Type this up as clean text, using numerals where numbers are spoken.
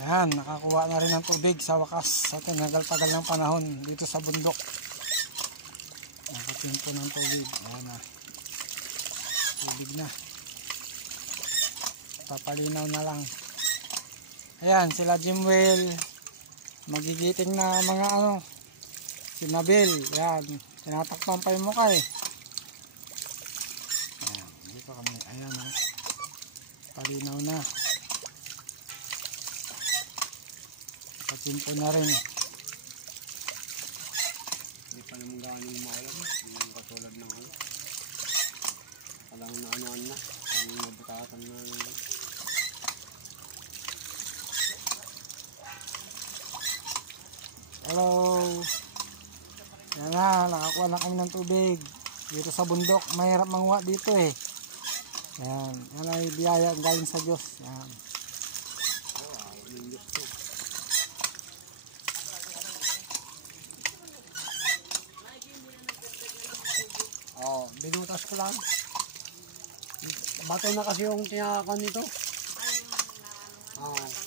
Ayan, nakakuha na rin ng tubig sa wakas sa tinagal-tagal ng panahon dito sa bundok. Nakatimpo ng tubig. Ayan na. Tubig na. Papalinaw na lang. Ayan, sila Jimwell. Magigiting na mga ano. Si Mabel. Ayan, tinatakpan pa yung mukha eh. Ayan, dito kami. Ayan na. Palinaw na. Patimpo na rin. Hindi pa naman gaano maulan. Yung katulad ng ano. Alang na ano-ano na. Yung mabutasan na. Hello. Yan na. Nakakuha na kami ng tubig. Dito sa bundok. Mahirap manguha dito eh. Yan. Yan ay biyaya galing sa Diyos. Yan. Oh, binutas ko lang. Bato na kasi yung tinakakan nito. Oh.